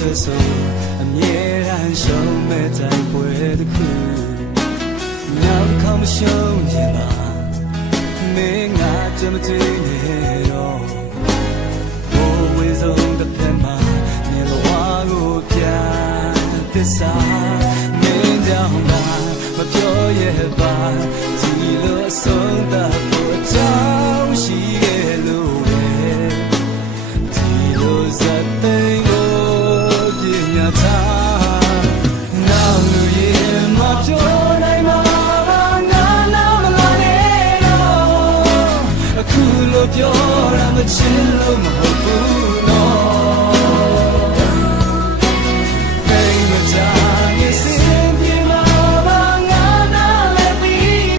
အတွက်ဆိုအမြဲတမ်းရှုံးမဲ့တိုင်ပွဲတစ်ခုနောက်ခေါမရှုံးရင်ပါမင်းငါကြမတွေ့နေတော့ဘိုးဝေဆုံးတစ်ဖက်မှာမြေဘဝကိုပြန်သစ္စာမင်းကြောင့်ပါမပြောရပါဒီလိုဆို